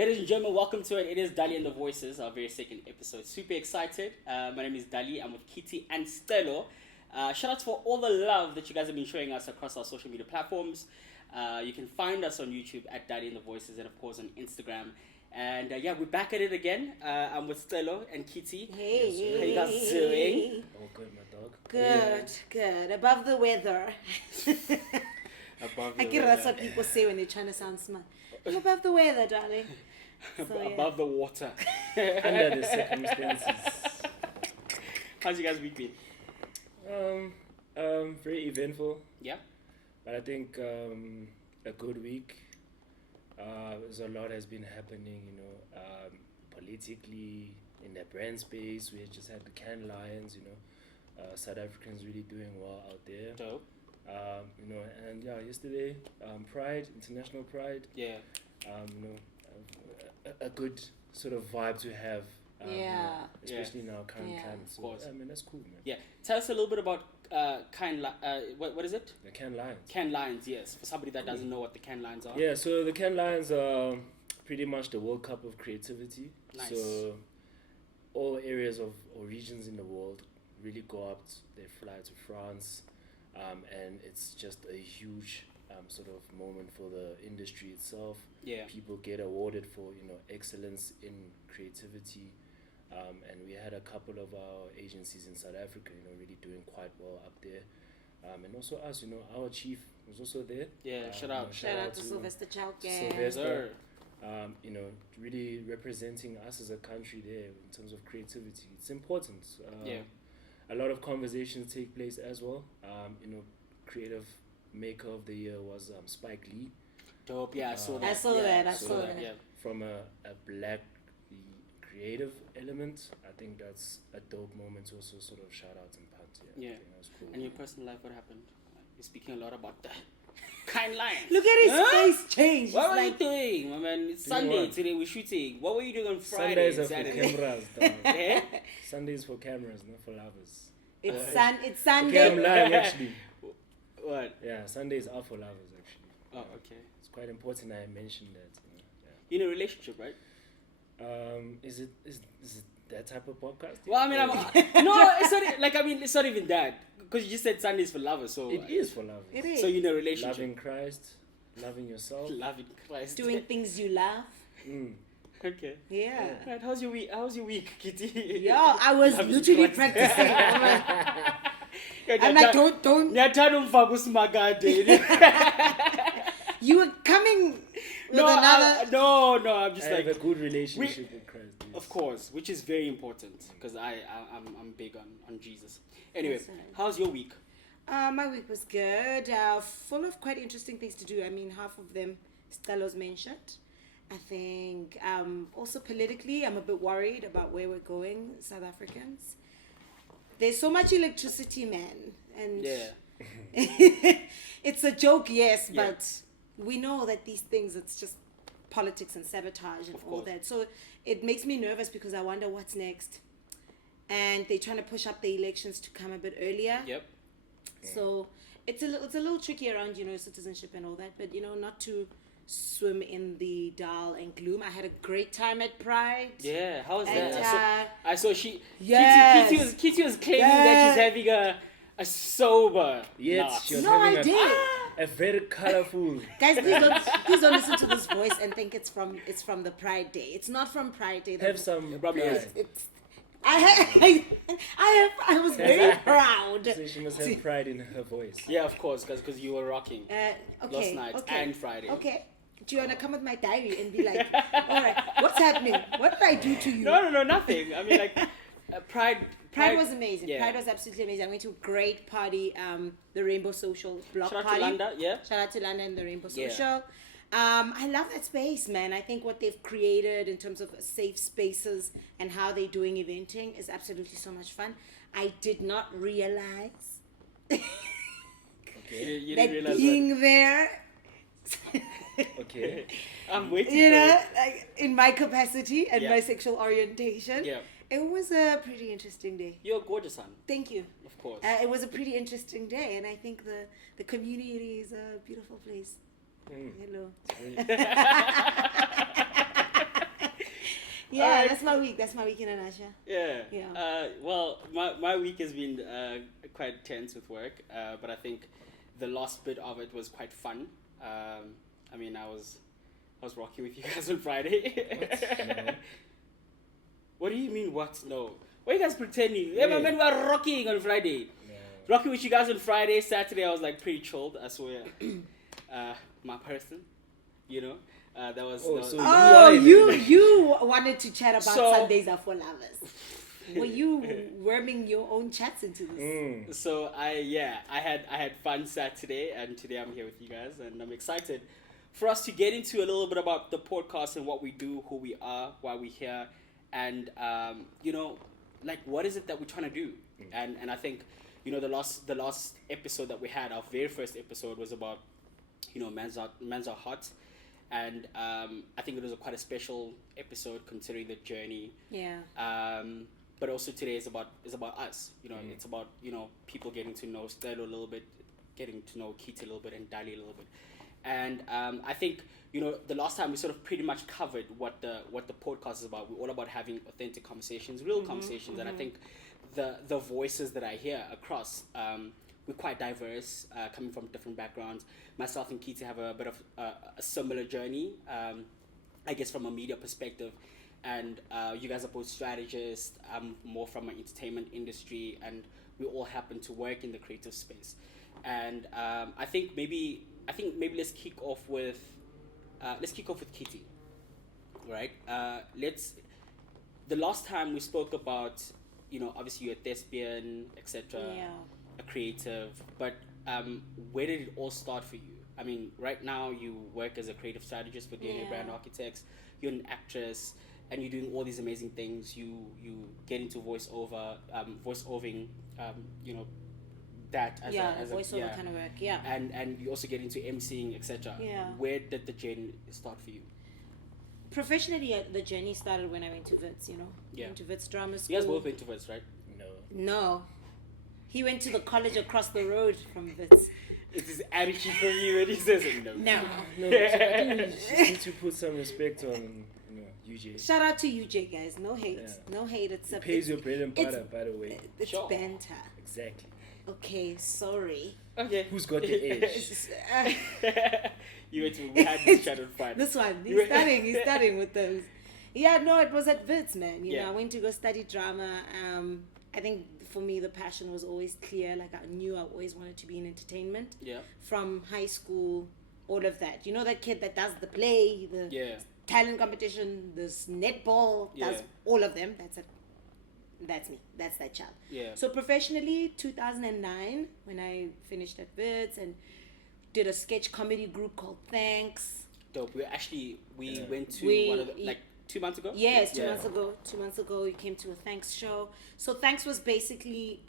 Ladies and gentlemen, welcome to it. It is Dali and the Voices, our very second episode. Super excited. My name is Dali. I'm with Kitty and Stelo. Shout out for all the love that you guys have been showing us across our social media platforms. You can find us on YouTube at Dali and the Voices and, of course, on Instagram. And we're back at it again. I'm with Stelo and Kitty. Hey. How you guys doing? Oh, good, my dog. Good. Above the weather. Above I guess that's what people say when they're trying to sound smart. I'm above the weather, darling. Above the water. Under the circumstances. How's you guys' week been? Very eventful. Yeah? But I think a good week. There's a lot has been happening, politically, in the brand space. We just had the Cannes Lions, South Africans really doing well out there. Dope. Yesterday, Pride, International Pride. Yeah. A good sort of vibe to have. Especially now, current climate. So, of course. That's cool, man. Yeah. Tell us a little bit about what is it? The Cannes Lions. Cannes Lions, yes. For somebody that doesn't know what the Cannes Lions are. Yeah, so the Cannes Lions are pretty much the World Cup of creativity. Nice. So all areas or regions in the world really go up. They fly to France, and it's just a huge sort of moment for the industry itself. Yeah. People get awarded for excellence in creativity. And we had a couple of our agencies in South Africa, really doing quite well up there. And also us, our chief was also there. Yeah, shout out. Shout out to Sylvester Chauke. Sir. Really representing us as a country there in terms of creativity. It's important. A lot of conversations take place as well. Creative maker of the year was Spike Lee. Dope, yeah, I saw that. I saw that. Yeah. From a black creative element, I think that's a dope moment to also sort of shout out and punt. Yeah. I think that was cool. And your personal life, what happened? You're speaking a lot about that. Kind Lions. Look at his face change. What were It's you like, doing, my man? It's Doing Sunday what? today. We're shooting. What were you doing on Friday? Sundays are for Saturday? cameras, dog. Eh? Sundays for cameras, not for lovers. it's Okay, I'm Sunday. lying actually. What? Yeah, Sundays are for lovers actually. Oh, okay. It's quite important I mentioned that. You're in a relationship, right? Is it that type of podcast? Well, I mean, no, it's not. Like, I mean, it's not even that because you just said Sundays for lovers. So It is for lovers. It is. So you're in a relationship. Loving Christ, loving yourself. Loving Christ. Doing things you love. Okay. Yeah. Right. How's your week? How's your week, Kitty? Yeah, I was Loving literally Christ. practicing. I'm like, don't. You were coming with another. No, I'm just I like have a good relationship with Christ. Yes. Of course, which is very important because I'm big on Jesus. Anyway, That's right. how's your week? My week was good. Full of quite interesting things to do. I mean, half of them Stelo's mentioned. I think also politically, I'm a bit worried about where we're going, South Africans. There's so much electricity, man. And Yeah. it's a joke, yes, Yeah. but we know that these things, it's just politics and sabotage and Of all course. that. So it makes me nervous because I wonder what's next. And they're trying to push up the elections to come a bit earlier. Yep. So it's a little tricky around, citizenship and all that, but, not to swim in the dull and gloom. I had a great time at Pride. Yeah. How was And, that? I saw she. yes. Kitty was claiming that she's having a sober. Yes, laugh. she was No, I having did. a very colorful. Guys, please don't listen to this voice and think it's from the Pride Day. It's not from Pride Day. Have some Probably pride. is. It's I was very proud. So she must have pride in her voice. Yeah, of course, because you were rocking Okay. last night and Friday. Okay. Do you wanna come with my diary and be like, all right, what's happening? What did I do to you? No, nothing. I mean, like, Pride. Pride was amazing. Yeah. Pride was absolutely amazing. I went to a great party, the Rainbow Social block Shout out party. to Landa, yeah. Shout out to Landa and the Rainbow Yeah. Social. I love that space, man. I think what they've created in terms of safe spaces and how they're doing eventing is absolutely so much fun. I did not realize Okay. You that didn't realize being there, Okay. I'm waiting you for know, it. like in my capacity and Yeah. my sexual orientation, Yeah. it was a pretty interesting day. You're gorgeous, son. Thank you. Of course. It was a pretty interesting day, and I think the community is a beautiful place. Hello. Yeah, Alright. that's my week. That's my week in a nutshell. Yeah. Yeah. Well, my week has been quite tense with work, but I think the last bit of it was quite fun. I mean, I was rocking with you guys on Friday. What? No. What do you mean, what? No. Why are you guys pretending? Yeah, my man, we were rocking on Friday. No. Rocking with you guys on Friday. Saturday, I was like pretty chilled. I swear. My person, you know. That was. Oh, that was so Oh, You are you wanted to chat about So- Sundays are for lovers. Were you worming your own chats into this? Mm. So I had fun Saturday, and today I'm here with you guys, and I'm excited for us to get into a little bit about the podcast and what we do, who we are, why we're here, and like what is it that we're trying to do, and I think the last episode that we had, our very first episode, was about men's are hot, and I think it was quite a special episode considering the journey. Yeah. But also today is about us. It's about people getting to know Stella a little bit, getting to know Kitty a little bit, and Dali a little bit. And I think the last time we sort of pretty much covered what the podcast is about. We're all about having authentic conversations, real conversations, and I think the voices that I hear across, we're quite diverse, coming from different backgrounds. Myself and Kitty have a bit of a similar journey, I guess, from a media perspective. And you guys are both strategists. I'm more from an entertainment industry, and we all happen to work in the creative space. And I think maybe let's kick off with Kitty, right? The last time we spoke about, obviously you're a thespian, etc. Yeah. A creative, but where did it all start for you? I mean, right now you work as a creative strategist for DNA Brand Architects. You're an actress, and you're doing all these amazing things. You get into voiceovering, that as a voiceover kind of work. Yeah. and you also get into emceeing, etc. Yeah. Where did the journey start for you? Professionally, the journey started when I went to Wits. Yeah. Went to Wits drama school. You guys both went to Wits, right? No. No. He went to the college across the road from Wits. It's his attitude from you, and he says no. No. No, I think we just need to put some respect on UJ. Shout out to UJ, guys. No hate. Yeah. No hate. It's It pays your bread and butter, by the way. It's Sure. banter. Exactly. Okay, sorry. Okay. Who's got the edge? We had this chat on Friday. This one. You- He's starting with those. Yeah, no, it was at Wits, man. Yeah. I went to go study drama. I think for me the passion was always clear. Like I knew I always wanted to be in entertainment. Yeah. From high school, all of that. That kid that does the play, the Yeah. talent competition, this netball, does Yeah. all of them. That's me. That's that child. Yeah. So professionally, 2009, when I finished at Wits and did a sketch comedy group called Thanks. Dope. We went to We- one of the, 2 months ago. Yes, 2 Yeah. months ago. 2 months ago, we came to a Thanks show. So Thanks was basically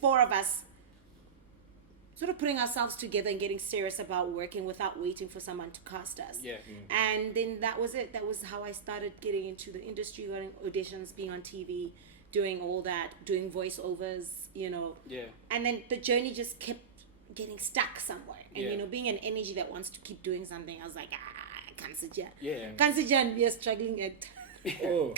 four of us sort of putting ourselves together and getting serious about working without waiting for someone to cast us. Yeah. And then that was it. That was how I started getting into the industry, getting auditions, being on TV, doing all that, doing voiceovers, Yeah. And then the journey just kept getting stuck somewhere. And, Yeah. being an energy that wants to keep doing something, I was like, I can't sit here. Yeah. Can't sit here and be a struggling actor. Oh.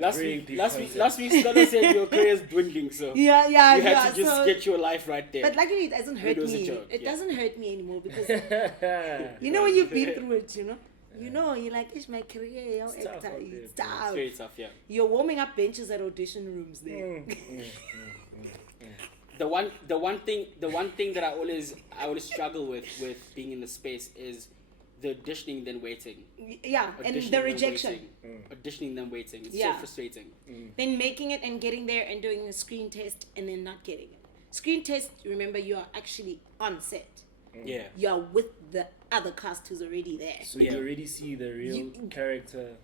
Last Very week, big last week, concept. last week, Stella said your career is dwindling, so Yeah, you had to just so, get your life right there. But luckily, it doesn't hurt It was a me. joke, It yeah. doesn't hurt me anymore because when you've been through it, you're like, it's my career, It's tough actor. out there, It's bro. tough. It's very tough, yeah. You're warming up benches at audition rooms there. The one thing that I always struggle with being in the space is the auditioning then waiting. Yeah, and Auditioning, the then rejection. waiting. Auditioning then waiting. It's so Yeah. frustrating. Then making it and getting there and doing a screen test and then not getting it. Screen test, remember, you are actually on set. Yeah. You are with the other cast who's already there. So Yeah. you already see the real character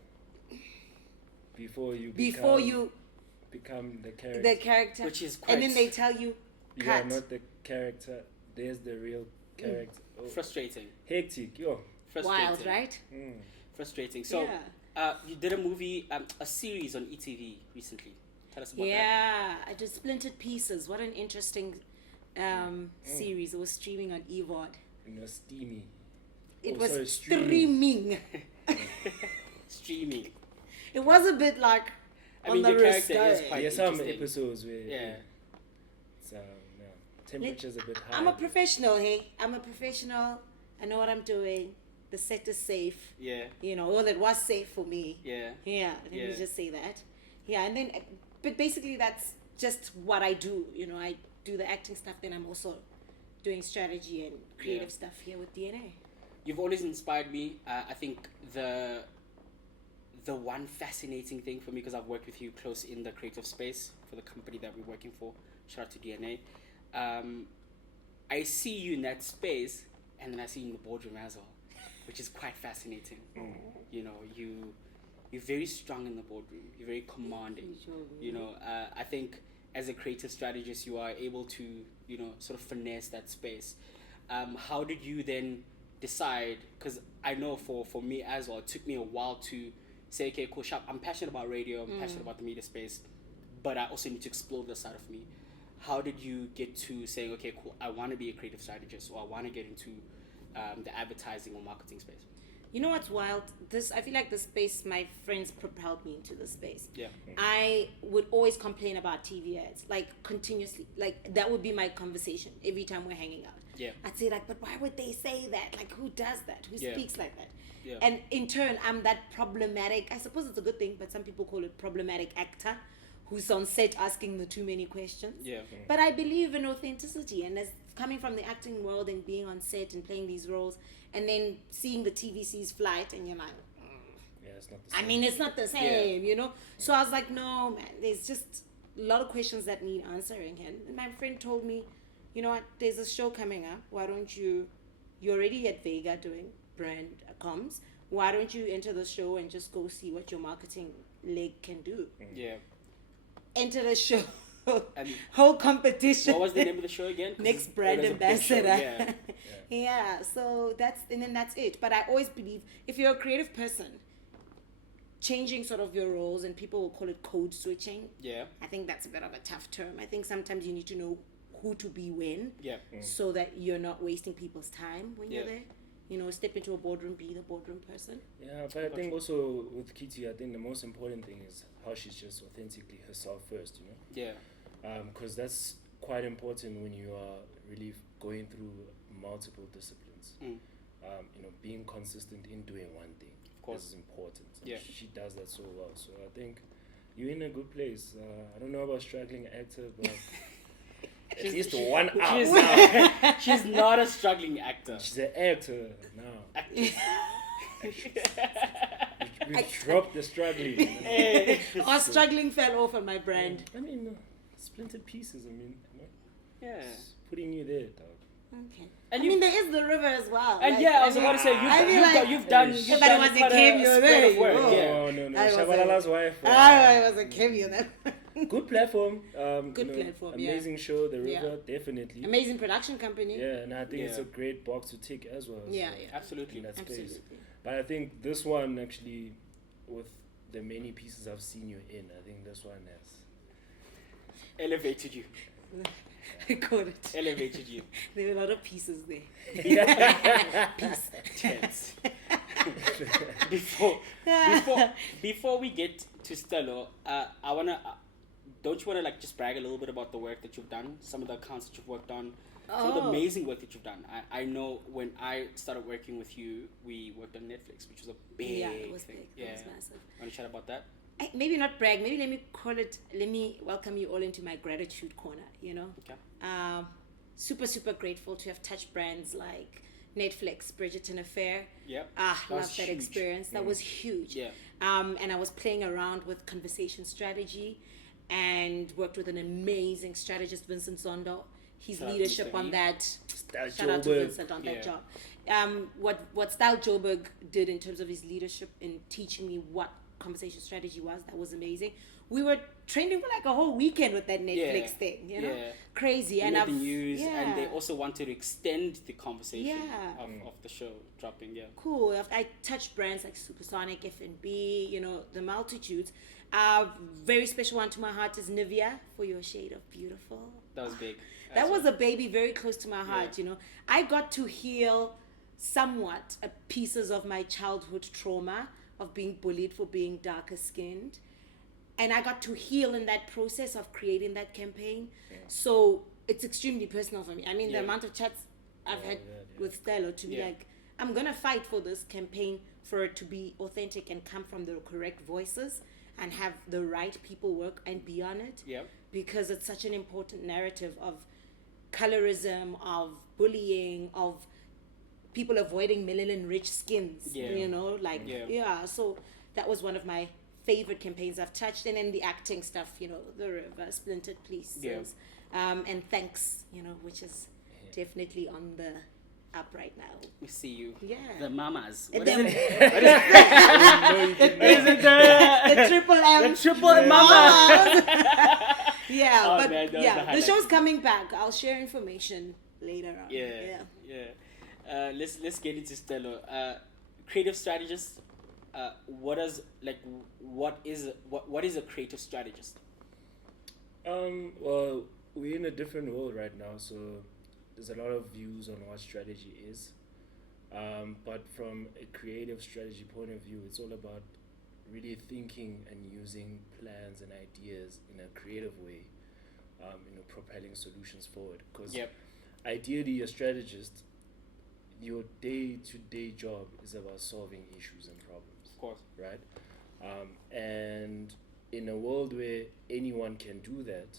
before you become the character. The character. Which is and then quite- they tell you, You cut. are not the character. There's the real character. Oh. Frustrating. Hectic, yo. Frustrating. Wild, right? Frustrating. So, Yeah. you did a movie, a series on ETV recently. Tell us about that. Yeah, I did Splintered Pieces. What an interesting series. It was streaming on EVOD. Steamy. It Oh, was sorry, streaming. Streaming. It was a bit like I on mean, the your character is risque. quite There's some interesting. episodes where Yeah. it's, temperature's a bit high. I'm a professional, hey. I'm a professional. I know what I'm doing. The set is safe. Yeah. You know, well, it was safe for me. Yeah. Yeah, let me Yeah. just say that. Yeah, and then, but basically that's just what I do. You know, I do the acting stuff, then I'm also doing strategy and creative stuff here with DNA. You've always inspired me. I think the one fascinating thing for me, because I've worked with you close in the creative space for the company that we're working for, shout out to DNA. I see you in that space, and then I see you in the boardroom as well, which is quite fascinating. You know, you're very strong in the boardroom. You're very commanding. You know, I think as a creative strategist, you are able to, you know, sort of finesse that space. How did you then decide? Because I know for me as well, it took me a while to say, okay, cool, sharp. I'm passionate about radio. I'm passionate about the media space, but I also need to explore this side of me. How did you get to saying, okay, cool, I want to be a creative strategist, or I want to get into the advertising or marketing space? You know what's wild? I feel like this space, my friends propelled me into this space. Yeah. I would always complain about TV ads, like continuously. Like that would be my conversation every time we're hanging out. Yeah. I'd say like, but why would they say that? Like, who does that? Who speaks like that? Yeah. And in turn, I'm that problematic. I suppose it's a good thing, but some people call it problematic actor, who's on set asking the too many questions. Yeah. But I believe in authenticity, and as coming from the acting world and being on set and playing these roles, and then seeing the TVC's flight, and you're like, Yeah, it's not the same. I mean, it's not the same, you know? So I was like, no, man, there's just a lot of questions that need answering. And my friend told me, you know what, there's a show coming up. Why don't you're already at Vega doing brand comms. Why don't you enter the show and just go see what your marketing leg can do? Yeah. Enter the show. And whole competition. what was the name of the show again? 'Cause Next it brand was a big show, ambassador. Yeah. Yeah, so that's it. But I always believe if you're a creative person, changing sort of your roles, and people will call it code switching. Yeah. I think that's a bit of a tough term. I think sometimes you need to know who to be when, Yeah. so that you're not wasting people's time when you're Yeah. there. You know, step into a boardroom, be the boardroom person. Yeah, but I think also with Kitty, I think the most important thing is how she's just authentically herself first, you know? Yeah. Because that's quite important when you are really going through multiple disciplines. You know, being consistent in doing one thing, Of course. is important. And Yeah. she does that so well. So I think you're in a good place. I don't know about struggling actor, but at least one out She's, now. she's not a struggling actor. She's an actor now. We've I- dropped the struggling. You know? Eh. Or struggling fell off on my brand. I mean, splintered pieces. I mean, you know, Yeah. it's putting you there, dog. Okay. And I you- mean, there is the river as well. And Like, yeah, I was about to say, I mean, like- you've done But it quite was a a cameo spread there, of work. oh. Yeah. No. I was Shabalala's wife. it was a cameo then. Good platform. Good platform, yeah. Amazing show, The River, Yeah. definitely. Amazing production company. Yeah, and I think it's Yeah. a great box to tick as well. Yeah, so yeah. Absolutely. in that space. Absolutely. But I think this one actually, with the many pieces I've seen you in, I think this one has. Elevated you. I got it. Elevated you. There were a lot of pieces there. Peace. Tense. before we get to Stello, I wanna. Don't you wanna like just brag a little bit about the work that you've done? Some of the accounts that you've worked on. Some of the Oh. amazing work that you've done. I know when I started working with you, we worked on Netflix, which was a big Yeah, it was thing. big. Yeah. It was massive. Want to chat about that? Maybe not brag. Maybe let me welcome you all into my gratitude corner. You know, Okay. super super grateful to have touched brands like Netflix, Bridgerton Affair. Yeah. Ah, That was love that huge. experience. That was huge. Yeah. And I was playing around with conversation strategy, and worked with an amazing strategist, Vincent Zondo. His Shout out to leadership Mr. on V. that. Style Shout out to Joburg. Vincent on that Yeah. job. What Style Joburg did in terms of his leadership in teaching me what conversation strategy was, that was amazing. We were trending for like a whole weekend with that Netflix Yeah. thing, you know, Yeah. crazy. You And made I've the news, and they yeah. also wanted to extend the conversation Yeah. of the show dropping. Yeah. Cool. I touched brands like Supersonic, F&B, you know, the multitudes. Very special one to my heart is Nivea for your shade of beautiful. That was big. That was a baby very close to my heart, Yeah. you know. I got to heal somewhat pieces of my childhood trauma of being bullied for being darker skinned. And I got to heal in that process of creating that campaign. So it's extremely personal for me. I mean, the amount of chats I've had with Stella to be like, I'm going to fight for this campaign for it to be authentic and come from the correct voices and have the right people work and be on it. Because it's such an important narrative of colorism, of bullying, of people avoiding melanin rich skins, you know, like, so that was one of my favorite campaigns I've touched. And then the acting stuff, you know, the River, Splintered Pieces, and Thanks, you know, which is definitely on the up right now. We see you. Yeah. The mamas. The What is it? The triple M. The triple mama. But man, the show's coming back. I'll share information later on. Let's get into Stella. Creative strategist. What is a creative strategist? Well, we're in a different world right now, so there's a lot of views on what strategy is. But from a creative strategy point of view, it's all about really thinking and using plans and ideas in a creative way, propelling solutions forward. Because ideally, a strategist, your day-to-day job is about solving issues and problems. Of course. Right? And in a world where anyone can do that,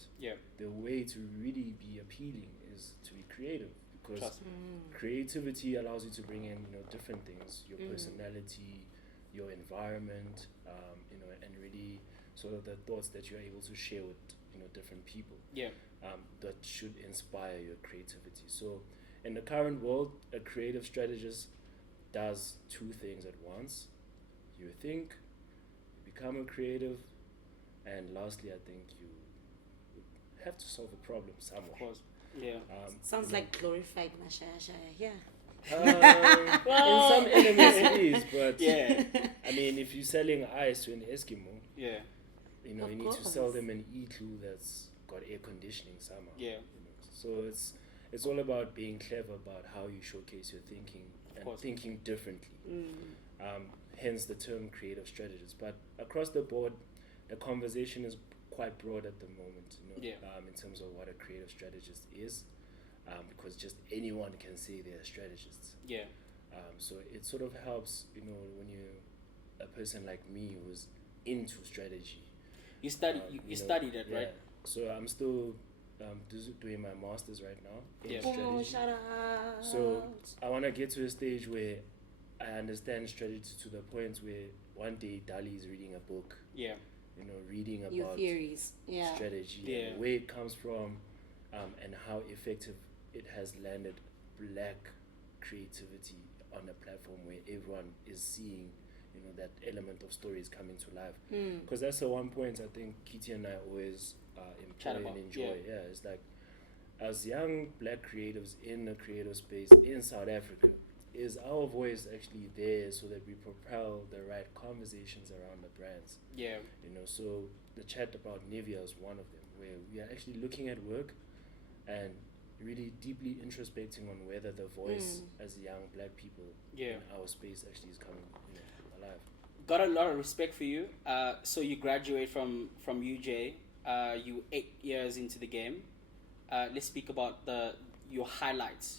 the way to really be appealing is to be creative, because creativity allows you to bring in different things, your personality, your environment, and really sort of the thoughts that you're able to share with different people that should inspire your creativity. So in the current world, a creative strategist does two things at once. You think, you become a creative, and lastly, I think you have to solve a problem somewhere. Of course. Sounds like glorified mashaya. In some elements it is, but I mean, if you're selling ice to an Eskimo, you need to sell them an igloo that's got air conditioning somehow. So it's all about being clever about how you showcase your thinking and thinking differently. Hence the term creative strategist. But across the board, the conversation is quite broad at the moment, in terms of what a creative strategist is, because just anyone can say they're strategists. So it sort of helps, when you're a person like me who's into strategy. You studied it, right? So I'm still doing my master's right now in strategy. Oh, shout out. So I want to get to a stage where I understand strategy to the point where one day Dali is reading a book. Reading about your theories, strategy, and where it comes from, and how effective it has landed black creativity on a platform where everyone is seeing, that element of stories coming to life. Because that's the one point I think Kitty and I always employ and enjoy. It's like, as young black creatives in the creative space in South Africa, is our voice actually there so that we propel the right conversations around the brands? So the chat about Nivea is one of them, where we are actually looking at work and really deeply introspecting on whether the voice as young black people in our space actually is coming alive. Got a lot of respect for you. So you graduate from UJ. You 8 years into the game. Let's speak about your highlights.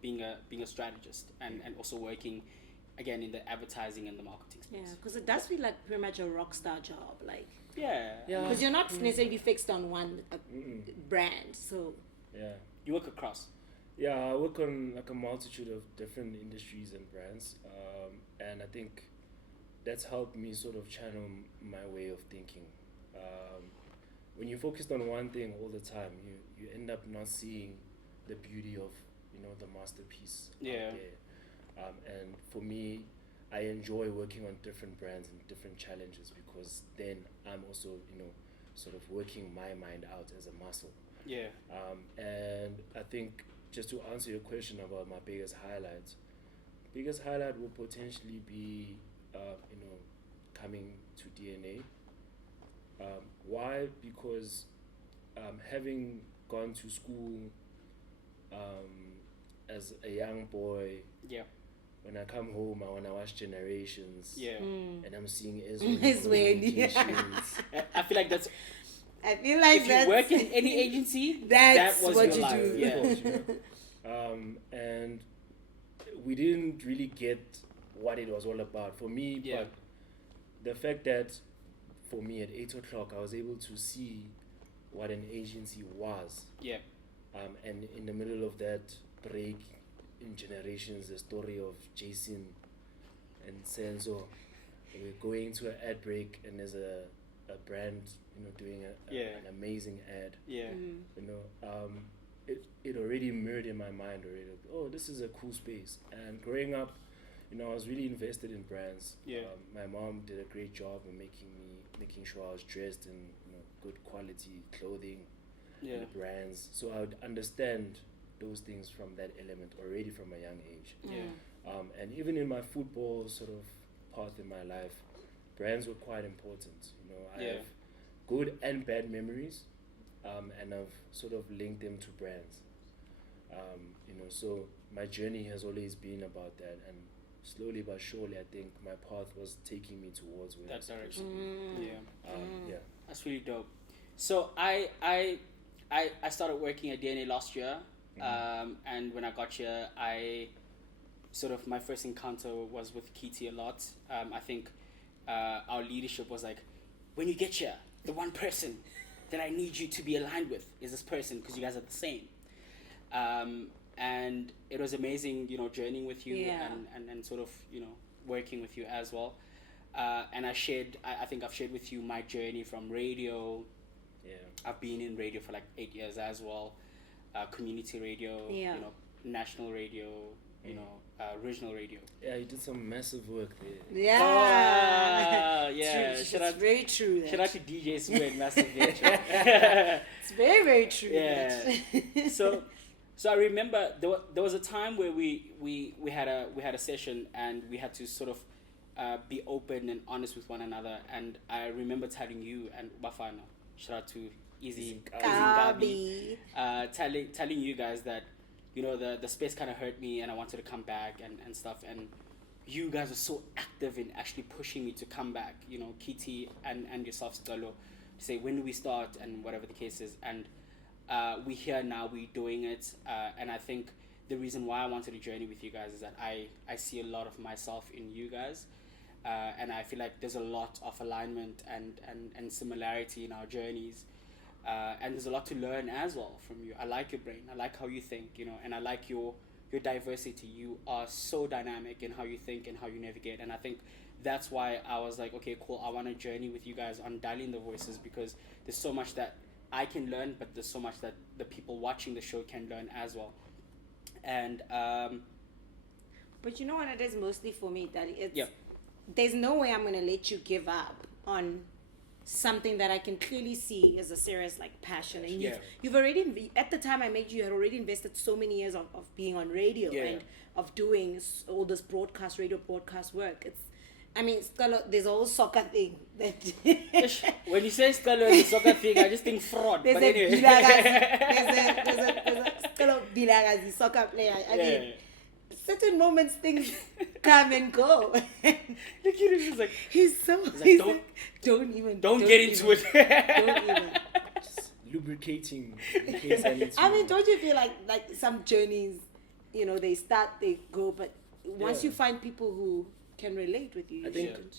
Being a strategist and also working again in the advertising and the marketing space. Because it does feel like pretty much a rock star job, like. Because you're not necessarily fixed on one brand, so. You work across. I work on like a multitude of different industries and brands, and I think that's helped me sort of channel my way of thinking. When you're focused on one thing all the time, you end up not seeing the beauty of the masterpiece out there. And for me, I enjoy working on different brands and different challenges, because then I'm also sort of working my mind out as a muscle. And I think, just to answer your question about my biggest highlight will potentially be coming to DNA. Why? Because having gone to school as a young boy, when I come home, I want to watch Generations. Yeah. And I'm seeing Ezweni. I feel like that's. I feel like if you work in any agency, that's that was what your you life. do. Yeah. Of course, you know. And we didn't really get what it was all about. For me, Yeah. but the fact that for me at 8 o'clock, I was able to see what an agency was. Yeah. And in the middle of that break in Generations, the story of Jason and Senzo, we're going to an ad break and there's a brand, you know, doing an amazing ad. Yeah. You know, it already mirrored in my mind already. Oh, this is a cool space. And growing up, you know, I was really invested in brands. Yeah. My mom did a great job in making sure I was dressed in, you know, good quality clothing. Yeah. And the brands. So I would understand those things from that element already from a young age. Yeah. And even in my football sort of path in my life, brands were quite important. You know, I have good and bad memories, and I've sort of linked them to brands. You know, so my journey has always been about that, and slowly but surely, I think my path was taking me towards where That it's supposed to direction. be. Yeah. Yeah. That's really dope. So I started working at DNA last year, and when I got here, my first encounter was with Kitty a lot. I think our leadership was like, when you get here, the one person that I need you to be aligned with is this person because you guys are the same. And it was amazing, you know, journeying with you and sort of, you know, working with you as well. And I think I've shared with you my journey from radio. Yeah. I've been in radio for like 8 years as well. Community radio, you know, national radio, you know, regional radio. Yeah, you did some massive work there. Yeah. Yeah. It's very true. Shout out to DJ Sue and Massive Venture. It's very, very true. Yeah. So I remember there was a time where we had a session and we had to sort of be open and honest with one another, and I remember telling you and Bafana, shout out to Easy Gabi, telling you guys that, you know, the space kind of hurt me and I wanted to come back and stuff, and you guys were so active in actually pushing me to come back, you know, Kitty and yourself, Stolo, to say when do we start and whatever the case is, and we're here now, we're doing it, and I think the reason why I wanted to journey with you guys is that I see a lot of myself in you guys, and I feel like there's a lot of alignment and similarity in our journeys, and there's a lot to learn as well from you. I like your brain, I like how you think, you know, and I like your diversity. You are so dynamic in how you think and how you navigate, and I think that's why I was like, okay, cool, I want to journey with you guys on Dali&TheVoices, because there's so much that I can learn, but there's so much that the people watching the show can learn as well. And but you know what it is mostly for me, Daddy? It's there's no way I'm gonna let you give up on something that I can clearly see as a serious like passion. And you've already at the time I met you, had already invested so many years of being on radio and of doing all this radio broadcast work. It's, I mean, there's a whole soccer thing that when you say the soccer thing, I just think fraud. There's but a anyway. there's a Bilagazi soccer player. I mean, certain moments things come and go. Look at him, he's like, don't get into it. Don't even. Just lubricating in case I need to. I mean, don't you feel like some journeys, you know, they start, they go, but once you find people who can relate with you,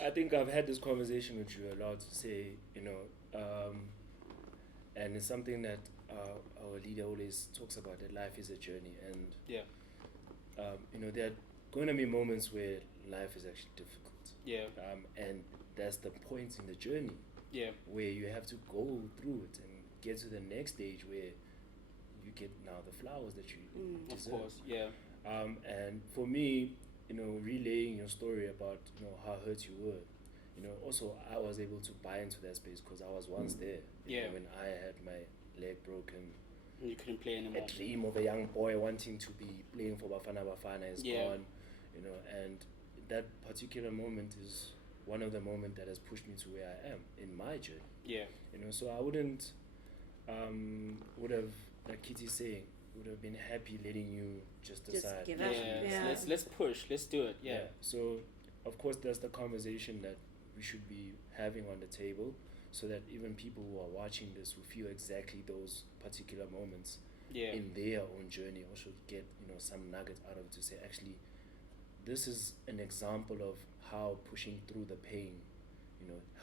I think I've had this conversation with you a lot to say, you know, and it's something that our leader always talks about, that life is a journey, and you know, there are going to be moments where life is actually difficult, and that's the point in the journey, where you have to go through it and get to the next stage where you get now the flowers that you deserve. Of course, and for me, you know, relaying your story about, you know, how hurt you were, you know, also I was able to buy into that space because I was once there. You know, when I had my leg broken, you couldn't play anymore. A dream of a young boy wanting to be playing for Bafana is gone, you know, and that particular moment is one of the moments that has pushed me to where I am in my journey. You know, so I would have, like Kitty's saying, would have been happy letting you just Just decide. give up. Yeah. Let's push. Let's do it. Yeah. So, of course, that's the conversation that we should be having on the table, so that even people who are watching this who feel exactly those particular moments in their own journey also get some nuggets out of it to say, actually, this is an example of how pushing through the pain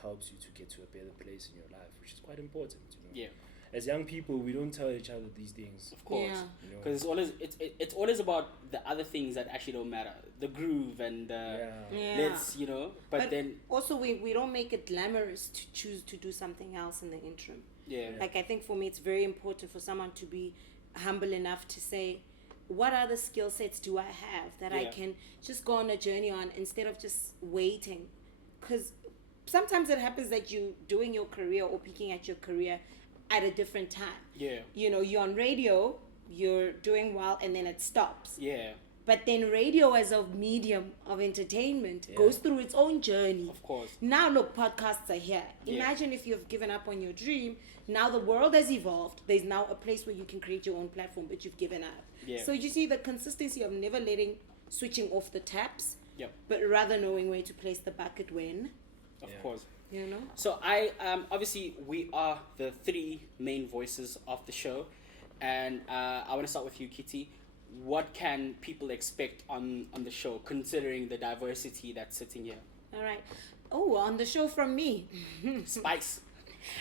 helps you to get to a better place in your life, which is quite important. Yeah. As young people, we don't tell each other these things. Of course. Yeah. Because it's always about the other things that actually don't matter, the groove and let's but then also we don't make it glamorous to choose to do something else in the interim. Like I think for me it's very important for someone to be humble enough to say, what other skill sets do I have that I can just go on a journey on instead of just waiting? Because sometimes it happens that you're doing your career or peaking at your career at a different time. You're on radio, you're doing well, and then it stops. But then radio as a medium of entertainment goes through its own journey. Of course. Now look, podcasts are here. Imagine if you've given up on your dream. Now the world has evolved. There's now a place where you can create your own platform, but you've given up. So you see the consistency of never switching off the taps, but rather knowing where to place the bucket when. Of course. So I obviously we are the three main voices of the show, and I want to start with you, Kitty. What can people expect on the show, considering the diversity that's sitting here? All right. Oh, on the show from me. Spice.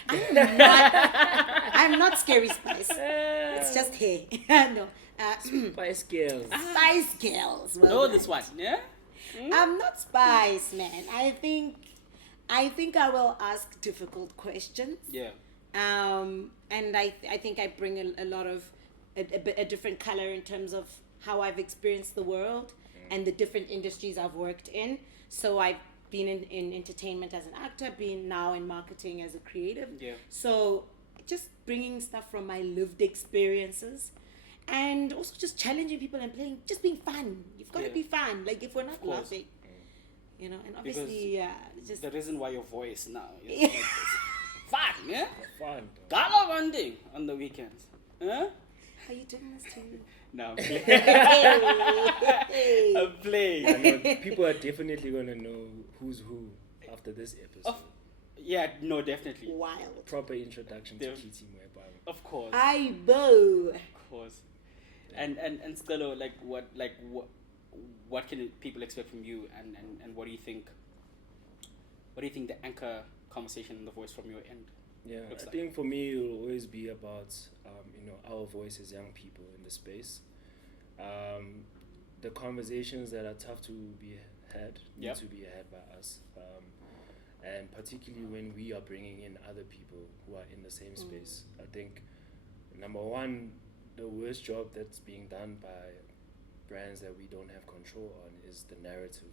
I'm not Scary Spice. It's just hair. No. Spice Girls. Spice Girls. Well know done. this one, yeah? I'm not Spice, man. I think I will ask difficult questions. And I think I bring a lot of a different color in terms of how I've experienced the world and the different industries I've worked in. So I've been in entertainment as an actor, been now in marketing as a creative. So just bringing stuff from my lived experiences, and also just challenging people and just being fun. You've got to be fun. Like if we're not laughing, and obviously, just the reason why your voice now is fun, yeah? Fun. Gala bonding on the weekends. Huh? How you doing this to me? No, I'm playing. I'm playing. I know people are definitely going to know who's who after this episode. No, definitely. Wild. Proper introduction to Kitty Mwebaba. Of course. I boo. Of course. And Stella, what can people expect from you, and what do you think? What do you think the anchor conversation and the voice from your end? I think for me it will always be about our voice as young people in the space. The conversations that are tough to be had need to be had by us, and particularly when we are bringing in other people who are in the same space. I think number one, the worst job that's being done by brands that we don't have control on is the narrative.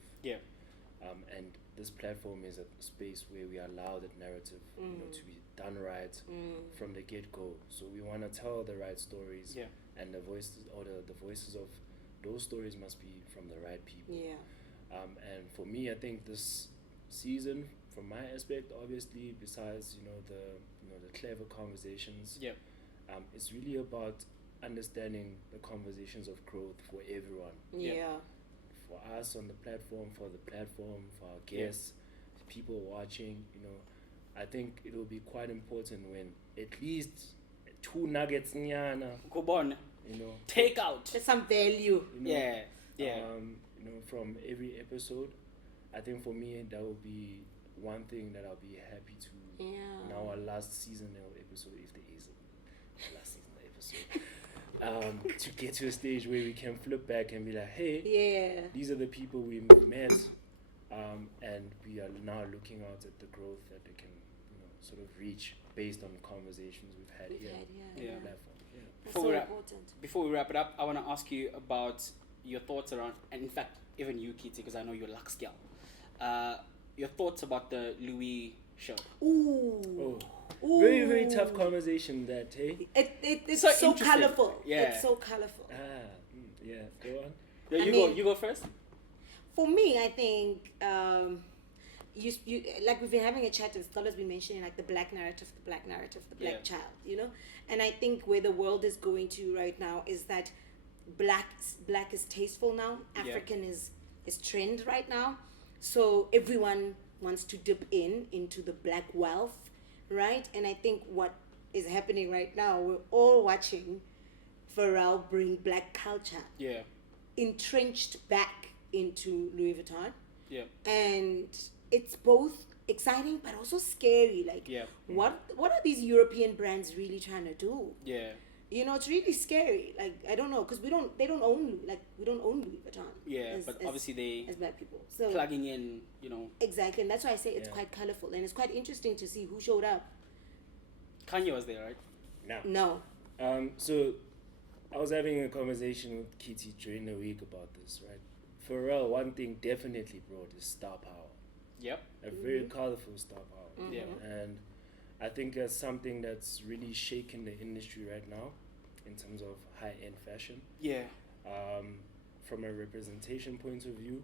And this platform is a space where we allow that narrative to be done right from the get-go. So we want to tell the right stories, and the voices of those stories must be from the right people. And for me, I think this season, from my aspect, obviously, besides the clever conversations, it's really about understanding the conversations of growth for everyone. For us on the platform, for our guests, people watching, I think it will be quite important when at least 2 nuggets take out. There's some value. From every episode. I think for me that will be one thing that I'll be happy to in our last season episode, if there is a last season episode. To get to a stage where we can flip back and be like, hey, these are the people we met, and we are now looking out at the growth that they can sort of reach based on conversations we've had here on the platform. That's so important. Before we wrap it up, I want to ask you about your thoughts around, and in fact even you, Kitty, because I know you're Lux girl, your thoughts about the Louis show. Ooh. Very, very tough conversation that, hey? It's so so colorful. Yeah. It's so colorful. Go on. You go first. For me, I think you like we've been having a chat and Stella's been mentioning like the black narrative, the black child, you know, and I think where the world is going to right now is that black is tasteful now, African is trend right now, so everyone wants to dip into the black wealth, right? And I think what is happening right now, we're all watching Pharrell bring black culture entrenched back into Louis Vuitton. Yeah. And it's both exciting but also scary. Like, what are these European brands really trying to do? Yeah. You know, it's really scary. Like, I don't know, because we don't own Louis Vuitton. Yeah, but obviously they as black people, so plugging in, you know. Exactly, and that's why I say it's quite colorful, and it's quite interesting to see who showed up. Kanye was there, right? No. So I was having a conversation with Kitty during the week about this, right? Pharrell, one thing definitely brought is star power. Yep. A very colorful star power. Yeah. And I think that's something that's really shaking the industry right now in terms of high-end fashion. Yeah. From a representation point of view,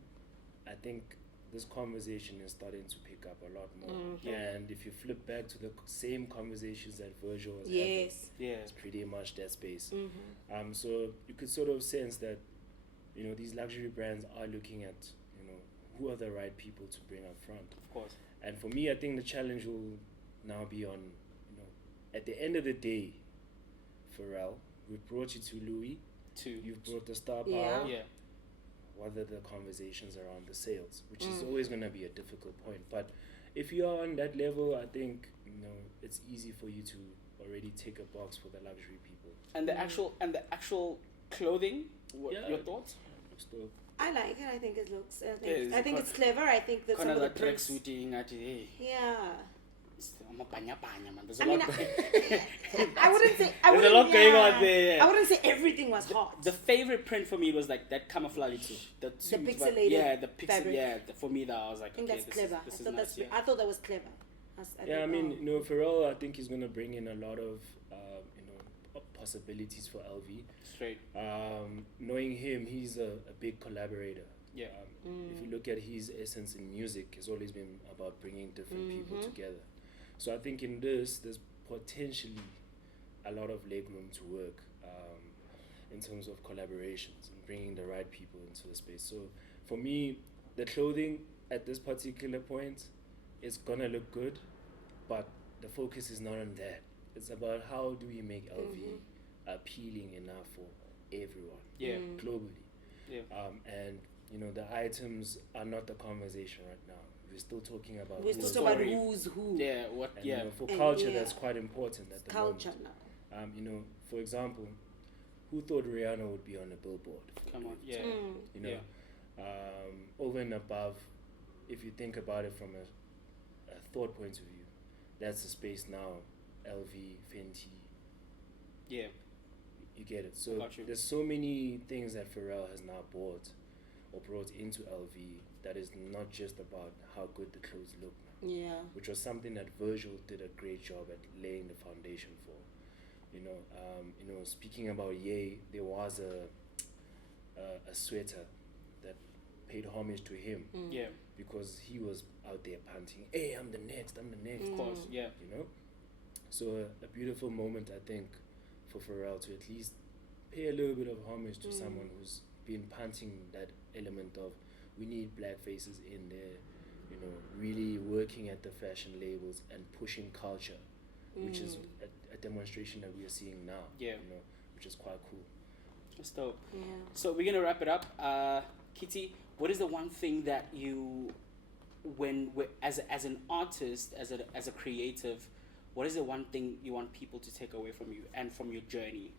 I think this conversation is starting to pick up a lot more. And if you flip back to the same conversations that Virgil was having, it's pretty much that space. So you could sort of sense that, you know, these luxury brands are looking at, you know, who are the right people to bring up front. Of course. And for me, I think the challenge will now be on, you know, at the end of the day, Pharrell, we brought you to Louis. You've brought the star power. Yeah. What are the conversations around the sales, which is always going to be a difficult point. But if you are on that level, I think, you know, it's easy for you to already take a box for the luxury people. And the actual clothing. Your thoughts? Looks dope. I like it. I think it looks. I think it's clever. I think that some of the prints. Yeah. There's a I mean, lot. I wouldn't say. There's a lot going on there. I wouldn't say everything was hot. The favorite print for me was like that camouflage suit. The pixelated the pixel. fabric. Yeah, for me that I was like, I think okay, that's clever. This I is thought nice, I thought that was clever. I mean, you know, Pharrell, I think he's going to bring in a lot of, you know, possibilities for LV. Straight. Knowing him, he's a big collaborator. Yeah. If you look at his essence in music, it's always been about bringing different people together. So I think in this, there's potentially a lot of legroom to work in terms of collaborations and bringing the right people into the space. So for me, the clothing at this particular point is going to look good, but the focus is not on that. It's about how do we make LV appealing enough for everyone globally. Yeah. And, you know, the items are not the conversation right now. We're still talking about who's who. Yeah, what? And, you know, for culture, that's quite important at the culture moment. now. You know, for example, who thought Rihanna would be on a billboard? Come on, You know, over and above, if you think about it from a thought point of view, that's the space now. LV, Fenty. Yeah. You get it. So there's so many things that Pharrell has now bought or brought into LV that is not just about how good the clothes look now. Yeah. Which was something that Virgil did a great job at laying the foundation for. You know, speaking about Ye, there was a sweater that paid homage to him. Yeah. Because he was out there panting, hey, I'm the next. Of course, yeah. You know? So a beautiful moment, I think, for Pharrell to at least pay a little bit of homage to someone who's been panting that element of we need black faces in there, you know, really working at the fashion labels and pushing culture, which is a demonstration that we are seeing now. Yeah. You know, which is quite cool. That's dope. Yeah. So we're gonna wrap it up. Kitty, what is the one thing that you, as an artist, as a creative, what is the one thing you want people to take away from you and from your journey?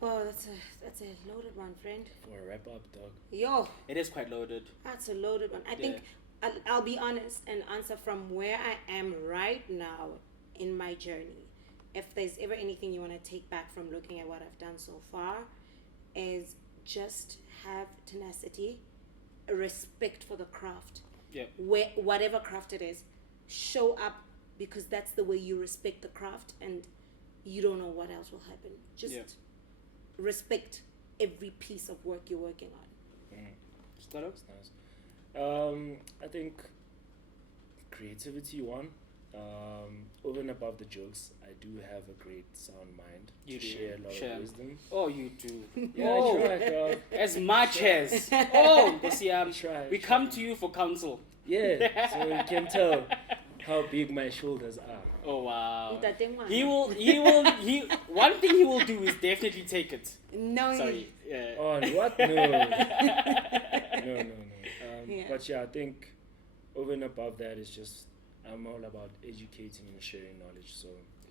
Well, that's a loaded one, friend. For a wrap up, dog. Yo. It is quite loaded. That's a loaded one. I think I'll be honest and answer from where I am right now in my journey. If there's ever anything you want to take back from looking at what I've done so far, is just have tenacity, respect for the craft. Yeah. Whatever craft it is, show up because that's the way you respect the craft, and you don't know what else will happen. Just respect every piece of work you're working on. That's nice. I think creativity, one. Over and above the jokes, I do have a great sound mind You to do. share a lot of wisdom. Oh, you do. Yeah, Oh, I try, dog. as much as. Oh, Try, we come to you for counsel. Yeah, so you can tell how big my shoulders are. Oh wow. Ntate ngwana. He one thing he will do is definitely take it. No, Sorry. Yeah. On what? No. No. Yeah. But yeah, I think over and above that, it's just I'm all about educating and sharing knowledge. So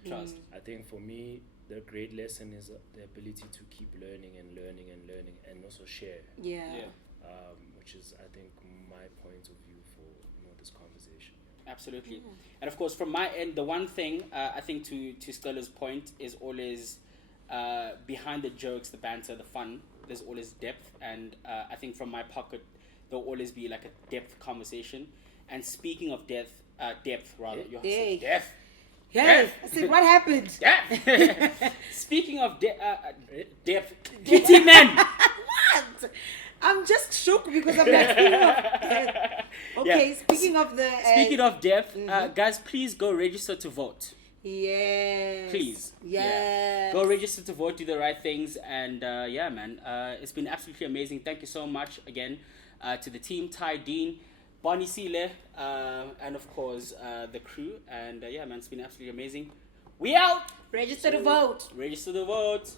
Trust. I think for me, the great lesson is the ability to keep learning and also share. Yeah. Which is, I think, my point of view for this conversation. Absolutely. And of course, from my end, the one thing I think to Stella's point is always behind the jokes, the banter, the fun, there's always depth. And I think from my pocket, there'll always be like a depth conversation. And speaking of depth, rather. You have to say depth. Yes. I said, what happened? Depth. Speaking of depth, Kitty man. What? I'm just shook because I'm like, speaking of death. Okay, Yeah. speaking of the... Speaking of depth, guys, please go register to vote. Yes. Please. Yes. Yeah. Go register to vote, do the right things, and yeah, man, it's been absolutely amazing. Thank you so much again to the team, Ty Dean, Bonnie Sile, and of course the crew. And yeah, man, it's been absolutely amazing. We out. Register to vote. Register to vote.